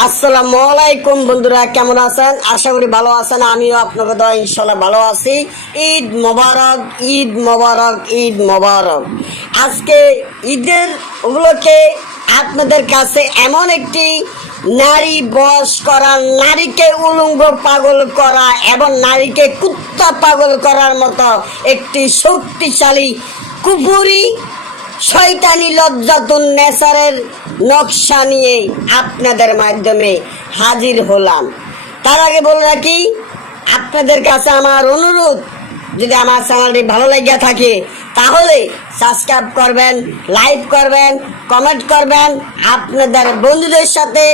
আসসালামু আলাইকুম বন্ধুরা, কেমন আছেন? আশা করি ভালো আছেন। আমিও আপনাকে দোয়া ইনশাল্লাহ ভালো আছি। ঈদ মোবারক, ঈদ মোবারক, ঈদ মোবারক। আজকে ঈদের উপলক্ষে আপনাদের কাছে এমন একটি নারী বশ করা, নারীকে উলঙ্গ পাগল করা এবং নারীকে কুত্তা পাগল করার মতো একটি শক্তিশালী কুফরি শয়তানি লজ্জাতুন নেসারের নকশা নিয়ে আপনাদের মাধ্যমে হাজির হলাম। তার আগে বলে রাখি, আপনাদের কাছে আমার অনুরোধ, যদি আমার চ্যানেলটি ভালো লেগে থাকে তাহলে সাবস্ক্রাইব করবেন, লাইক করবেন, কমেন্ট করবেন, আপনাদের বন্ধুদের সাথে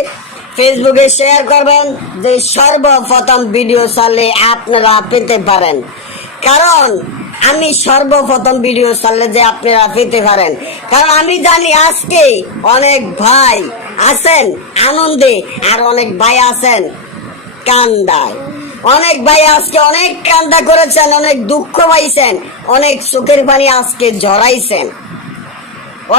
ফেসবুকে শেয়ার করবেন, যে সর্বপ্রথম ভিডিও চাইলে আপনারা পেতে পারেন। কারণ আমি সর্বপ্রথম ভিডিও চাইলে যে আপনারা পেতে পারেন, কারণ আমি জানি আজকে অনেক ভাই আছেন আনন্দে আর অনেক ভাই আছেন কান্দায়। অনেক ভাই আজকে অনেক কান্দা করেছেন, অনেক দুঃখ পাইছেন, অনেক চোখের পানি আজকে ঝরাইছেন।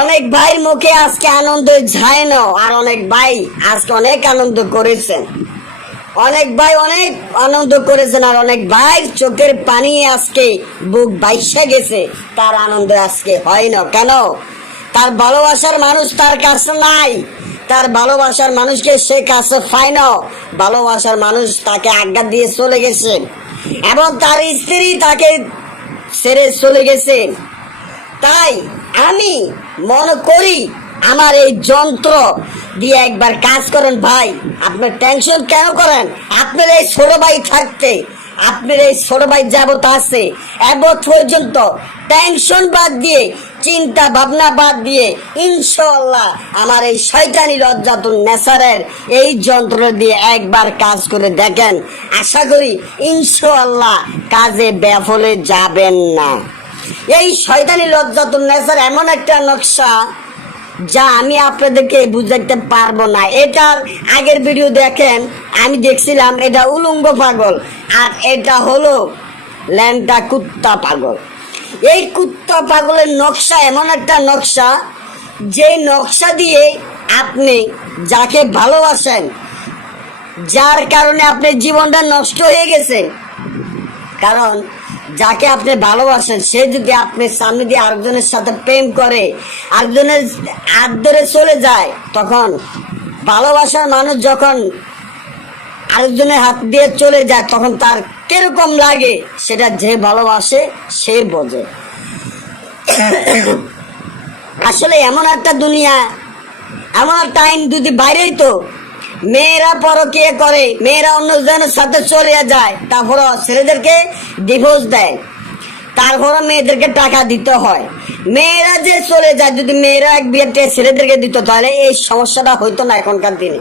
অনেক ভাইয়ের মুখে আজকে আনন্দ যায় না, আর অনেক ভাই আজকে অনেক আনন্দ করেছেন। অনেক ভাই অনেক আনন্দ করেছেন, আর অনেক ভাই চোখের পানি আজকে বুক বাইসে গেছে, তার আনন্দ আজকে হয় না। কেন? তার ভালোবাসার মানুষ তার কাছে নাই, তার ভালোবাসার মানুষকে সে কাছে পায় না। ভালোবাসার মানুষ তাকে আজ্ঞা দিয়ে চলে গেছে এবং তার স্ত্রী তাকে ছেড়ে চলে গেছে। তাই আমি মনে করি আমার এই যন্ত্র দিয়ে একবার কাজ করেন ভাই। আপনার টেনশন কেন করেন? আপনার এই ছোট ভাই থাকতে, আপনার এই ছোট ভাই যাবত আছে এবত পর্যন্ত টেনশন বাদ দিয়ে, চিন্তা ভাবনা বাদ দিয়ে ইনশাআল্লাহ আমার এই শয়তানি লজ্জাতুন নেসারের এই যন্ত্র দিয়ে একবার কাজ করে দেখেন। আশা করি ইনশাআল্লাহ কাজে বিফলে যাবেন না। এই শয়তানি লজ্জাতুন নেসার এমন একটা নকশা যা আমি আপনাদেরকে বুঝাইতে পারবো না। এটার আগের ভিডিও দেখেন, আমি দেখছিলাম এটা উলঙ্গ পাগল, আর এটা হলো ল্যাংটা কুত্তা পাগল। এই কুত্তা পাগলের নকশা এমন একটা নকশা, যে নকশা দিয়ে আপনি যাকে ভালোবাসেন, যার কারণে আপনার জীবনটা নষ্ট হয়ে গেছে, কারণ যাকে আপনি ভালোবাসেন সে যদি আপনার সামনে দিয়ে আরেকজনের সাথে প্রেম করে, আরেকজনের হাত ধরে চলে যায়, তখন ভালোবাসার মানুষ যখন আরেকজনের হাত দিয়ে চলে যায় তখন তার কিরকম লাগে সেটা যে ভালোবাসে সে বোঝে। আসলে এমন একটা দুনিয়া, এমন একটা আইন যদি বাইরেই তো মেয়েরা পরকীয়া করে, মেয়েরা অন্যজনের সাথে চলে যায়, তারপর ছেলেদেরকে ডিভোর্স দেয়, তারপর মেয়েদেরকে টাকা দিতে হয়। মেয়েরা যে চলে যায়, যদি মেয়েরা এক বিয়েতে ছেলেদেরকে দিত তাহলে এই সমস্যাটা হইতো না এখনকার দিনে।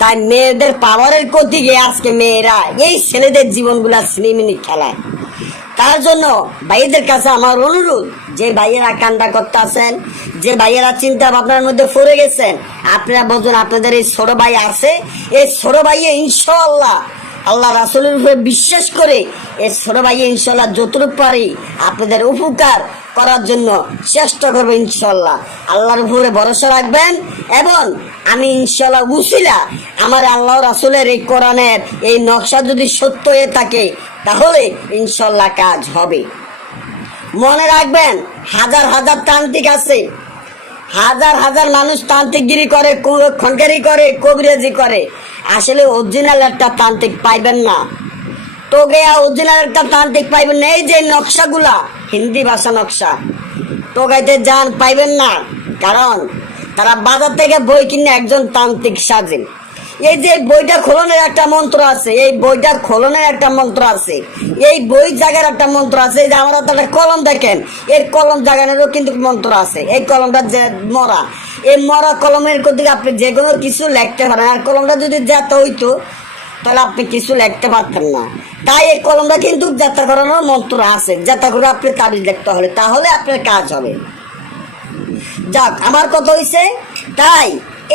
তাই মেয়েদের পাওয়ারের ক্ষতি গিয়ে আজকে মেয়েরা এই ছেলেদের জীবনগুলা সিনেমিনি খেলায়। তার জন্য ভাইয়েদের কাছে আমার অনুরোধ, যে ভাইয়েরা কান্না করতে আছেন, যে ভাইয়েরা চিন্তা ভাবনার মধ্যে পড়ে গেছেন, আপনারা বলছেন আপনাদের এই ছোট ভাই আছে, এই ছোট ভাইয়ে ইনশাআল্লাহ আল্লাহ রাসূলের উপরে বিশ্বাস করে এই ছোট ভাইয়ে ইনশাআল্লাহ যতটুকু পারি আপনাদের উপকার করার জন্য চেষ্টা করবো। ইনশাআল্লাহ আল্লাহর উপরে ভরসা রাখবেন, এবং আমি ইনশাআল্লাহ উসিলা আমার আল্লাহ রাসূলের এই কোরআনের এই নকশা যদি সত্য হয়ে থাকে তাহলে ইনশাআল্লাহ কাজ হবে। মনে রাখবেন, হাজার হাজার তান্ত্রিক আছে, হাজার হাজার মানুষ তান্ত্রিকগিরি করে, খনকারি করে, কবিরাজি করে। আসলে অরিজিনাল একটা তান্ত্রিক পাইবেন না, তো গিয়া অরিজিনাল একটা তান্ত্রিক পাইবেন না। এই যে নকশাগুলা হিন্দি ভাষা নকশা, তো গাইতে যান পাইবেন না, কারণ তারা বাজার থেকে বই কিনে একজন তান্ত্রিক সাজেন। এই যে বইটা খোলনের একটা মন্ত্র আছে, এই বইটা খোলনের একটা মন্ত্র আছে, এই বই জাগার একটা মন্ত্র আছে। এই যে আমরা তো একটা কলম দেখেন, এর কলম জাগানোরও কিন্তু মন্ত্র আছে। এই কলমটা যে মরা, এই মরা কলমের দিকে আপনি যে কোনো কিছু লিখতে পারেন, আর কলমটা যদি যেতে হইতো তাহলে আপনি কিছু লিখতে পারতেন না। তাই এই কলমটা কিন্তু যাত্রা করানোর মন্ত্র আছে, যাত্রা করে আপনি তাবিজ লিখতে হলে, তাহলে আপনার কাজ হবে। যাক, আমার কথা হয়েছে। তাই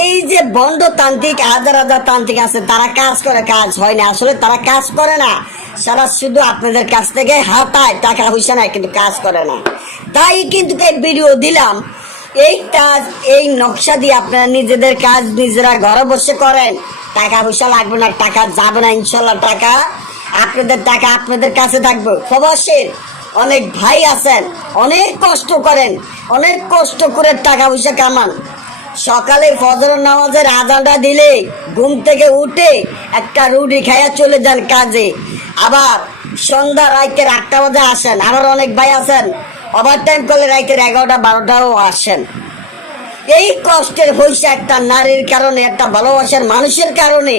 এই যে বন্ড তান্ত্রিক, হাজার হাজার তান্ত্রিক আছে, তারা কাজ করে, কাজ হয় না। আসলে তারা কাজ করে না, সারা শুধু আপনাদের কাছ থেকে হাতায়, টাকা পয়সা নাই, কিন্তু কাজ করে না। তাই কিন্তু এই ভিডিও দিলাম এই কাজ, এই নকশা দিয়ে আপনারা নিজেদের কাজ নিজেরা ঘরে বসে করেন, টাকা পয়সা লাগবে না, টাকা যাবে না ইনশাল্লাহ। টাকা আপনাদের কাছে থাকবে। প্রবাসের অনেক ভাই আছেন, অনেক কষ্ট করেন, অনেক কষ্ট করে টাকা পয়সা কামান। সকালে ফজরের নামাজের আজানটা দিলে ঘুম থেকে উঠে একটা রুটি খাইয়া চলে যান কাজে, আবার সন্ধ্যা রাইতের 8টা বাজে আসেন। আবার অনেক ভাই আছেন ওভার টাইম করলে রাইতের 11টা 12টাও আসেন। এই কষ্টের পয়সা একটা নারীর কারণে, একটা ভালোবাসার মানুষের কারণে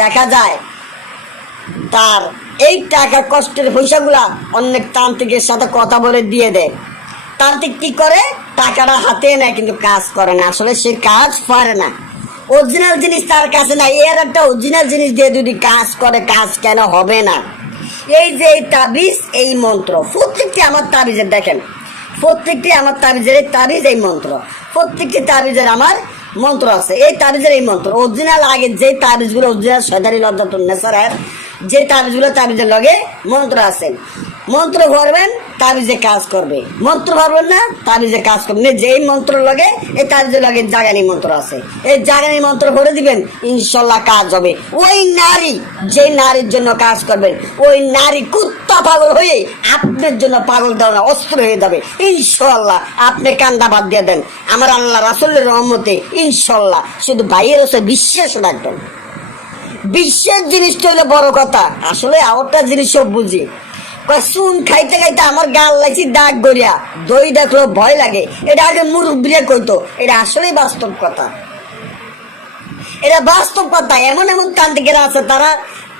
দেখা যায় তার এই টাকা কষ্টের পয়সাগুলা অনেক তান্ত্রিকের সাথে কথা বলে দিয়ে দেয়। তান্ত্রিক কি করে, টাকাটা হাতে নেয় কিন্তু কাজ করে না, আসলে সে কাজ পারে না। অরিজিনাল জিনিস তার কাছে নাই, এর একটা অরিজিনাল জিনিস দিয়ে যদি কাজ করে, কাজ কেন হবে না? এই যে এই তাবিজ, এই মন্ত্র, প্রত্যেকটি আমার তাবিজের দেখেন, প্রত্যেকটি আমার তাবিজের এই তাবিজ, এই মন্ত্র, প্রত্যেকটি তাবিজের আমার মন্ত্র আছে। এই তাবিজের এই মন্ত্র অরিজিনাল, আগে যে তাবিজগুলো অরিজিনাল শয়তানি লজ্জাতুন নেসারের যে তাবিজগুলো, তাবিজের লগে মন্ত্র আছে, মন্ত্র ভরবেন তাবিজে কাজ করবে, মন্ত্র ভরবেন না তাবিজে কাজ করবে না। যেই মন্ত্র লগে এই তাবিজের লগে জাগানি মন্ত্র আছে, এই জাগানি মন্ত্র ভরে দিবেন, ইনশাল্লাহ কাজ হবে। ওই নারী, যে নারীর জন্য কাজ করবেন, ওই নারী কুত্তা পাগল হয়ে আপনার জন্য পাগল দেওয়া অস্ত্র হয়ে যাবে ইনশাল্লাহ। আপনি কান্দা বাদ দিয়ে দেন, আমার আল্লাহ রাসূলের রহমতে ইনশাল্লাহ। শুধু ভাইয়ের হচ্ছে বিশ্বাস রাখবেন। বিশ্বের জিনিসটা হলো বড় কথা, আসলে আরেকটা জিনিস সব বুঝি। চুন খাইতে খাইতে আমার গাল লাগছি দাগ গড়িয়া, দই দেখলো ভয় লাগে, এটা আগে মুরব্বীরা কইতো, এটা আসলেই বাস্তব কথা, এটা বাস্তব কথা। এমন এমন তান্ত্রিকেরা আছে, তারা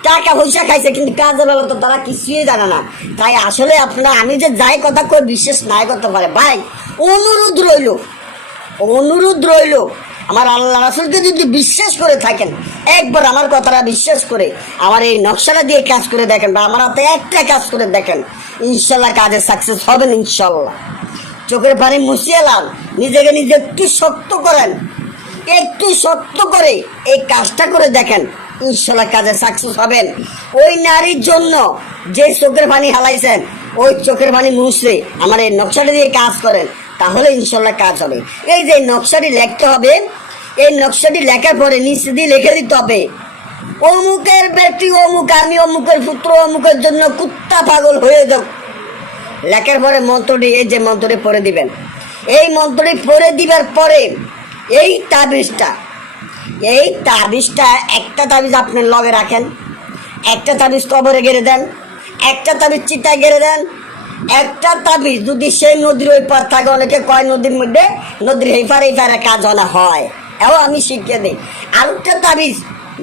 টাকা পয়সা খাইছে কিন্তু কাজের বেলা তো তারা কিছুই জানে না। তাই আসলে আপনারা, আমি যে যাই কথা কই বিশ্বাস নাই করতে পারে ভাই, অনুরোধ রইল, আমার আল্লাহ রাসূলকে যদি বিশ্বাস করে থাকেন, একবার আমার কথাটা বিশ্বাস করে আমার এই নকশাটা দিয়ে কাজ করে দেখেন, বা আমার হাতে একটা কাজ করে দেখেন, ইনশাল্লাহ কাজে সাকসেস হবেন ইনশাল্লাহ। চোখের পানি মুছিয়ে লাল, নিজেকে নিজে একটু শক্ত করেন, একটু শক্ত করে এই কাজটা করে দেখেন, ইনশাল্লাহ কাজে সাকসেস হবেন। ওই নারীর জন্য যে চোখের পানি হালাইছেন, ওই চোখের পানি মুছলে আমার এই নকশাটা দিয়ে কাজ করেন, তাহলে ইনশাল্লাহ কাজ হবে। এই যে নকশাটি লিখতে হবে, এই নকশাটি লেখার পরে নিচে দিয়ে লিখে দিতে হবে, অমুকের বেটি অমুক, আমি অমুকের পুত্র অমুকের জন্য কুত্তা পাগল হয়ে যাও। লেখার পরে মন্ত্রটি, এই যে মন্ত্রটি পড়ে দিবেন, এই মন্ত্রটি পড়ে দিবার পরে এই তাবিজটা, একটা তাবিজ আপনার লগে রাখেন, একটা তাবিজ কবরে গেড়ে দেন, একটা তাবিজ চিতায় গেড়ে দেন, একটা তাবিজ যদি সেই নদীর ওই পার থাকে, অনেকে কয় নদীর মধ্যে, নদীর এই পারে কাজ হয়, এও আমি শিখিয়ে দিই। আরেকটা তাবিজ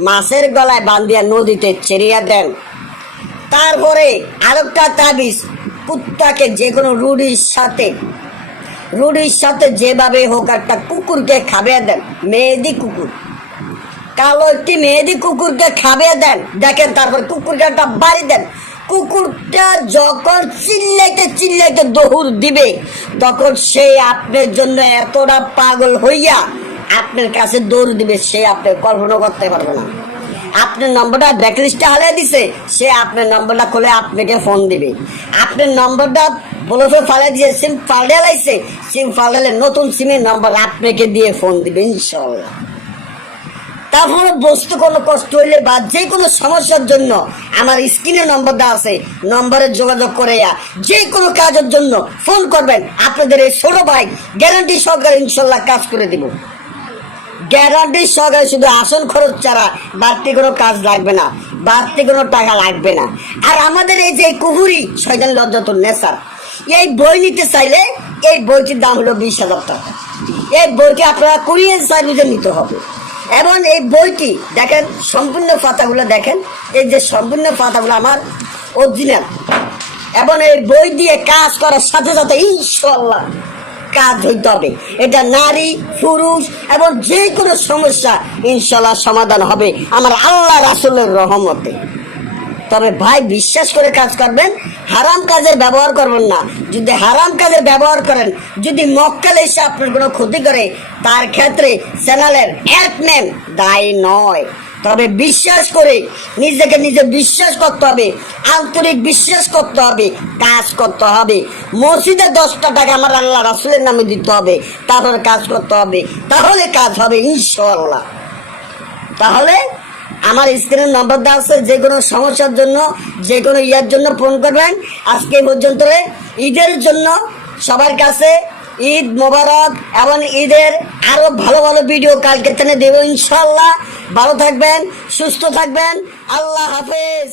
মাছের গলায় বান্ধিয়া নদীতে ছেড়িয়া দেন। তারপরে আরেকটা তাবিজ কুত্তাকে, যে কোনো রুড়ির সাথে যেভাবে হোক একটা কুকুরকে খাবিয়ে দেন, মেয়েদি কুকুর, কালো একটি মেয়েদি কুকুরকে খাবিয়ে দেন, দেখেন। তারপর কুকুরকে একটা বাড়ি দেন, কুকুরটা যখন চিল্লাইতে দৌড় দিবে, তখন সে আপনার জন্য এতটা পাগল হইয়া আপনার কাছে দৌড় দিবে, সে আপনি কল্পনা করতে পারবে না। আপনার নম্বরটা ব্যাকলিস্টে হারিয়ে দিছে, সে আপনার নম্বরটা খুলে আপনাকে ফোন দিবে। আপনার নম্বরটা ব্লুটুথ ফালিয়ে দিয়ে সিম পাল্টে লাইছে, সিম পাল্টালে নতুন সিমের নম্বর আপনাকে দিয়ে ফোন দিবে ইনশাল্লাহ। তারপরে বস্তু কোনো কষ্ট হইলে বা যে কোনো সমস্যার জন্য আমার স্ক্রিনে নম্বরটা আছে, নম্বরে যোগাযোগ করে যে কোনো কাজের জন্য ফোন করবেন। আপনাদের এই ছোট ভাই গ্যারান্টি সহকারে ইনশাল্লাহ কাজ করে দিব, গ্যারান্টি সহকারে। শুধু আসন খরচ ছাড়া বাড়তি কোনো কাজ লাগবে না, বাড়তি কোনো টাকা লাগবে না। আর আমাদের এই যে কুহুরি শয়তান লজ্জাতুন নেসার, এই বই নিতে চাইলে এই বইটির দাম হলো 20,000 টাকা। এই বইটি আপনারা কুরিয়ার সার্ভিসে নিতে হবে। এবং এই বইটি দেখেন, সম্পূর্ণ পাতাগুলো দেখেন, এই যে সম্পূর্ণ পাতাগুলো আমার অরিজিনাল। এবং এই বই দিয়ে কাজ করার সাথে সাথে ইনশাল্লাহ কাজ হইতে হবে। এটা নারী পুরুষ এবং যে কোনো সমস্যা ইনশাল্লাহ সমাধান হবে আমার আল্লাহ রাসূলের রহমতে। তবে ভাই বিশ্বাস করে কাজ করবেন, হারাম কাজের ব্যবহার করবেন না। যদি হারাম কাজের ব্যবহার করেন, যদি মক্কেল এসে আপনার কোনো ক্ষতি করে, তার ক্ষেত্রে চ্যানেলের অ্যাডমিন দায়ী নয়। তবে বিশ্বাস করে নিজেকে নিজে বিশ্বাস করতে হবে, আন্তরিক বিশ্বাস করতে হবে, কাজ করতে হবে। মসজিদে 10টা টাকা আমার আল্লাহ রাসূলের নামে দিতে হবে, তারপরে কাজ করতে হবে, তাহলে কাজ হবে ইনশাআল্লাহ। তাহলে আমার স্ক্রিনের নম্বর দেওয়া আছে, যে কোনো সমস্যার জন্য, যে কোনো ইয়ার জন্য ফোন করবেন। আজকে পর্যন্ত ঈদের জন্য সবার কাছে ঈদ মোবারক, এবং ঈদের আরো ভালো ভালো ভিডিও কালকে থেকে দেবো ইনশাল্লাহ। ভালো থাকবেন, সুস্থ থাকবেন, আল্লাহ হাফেজ।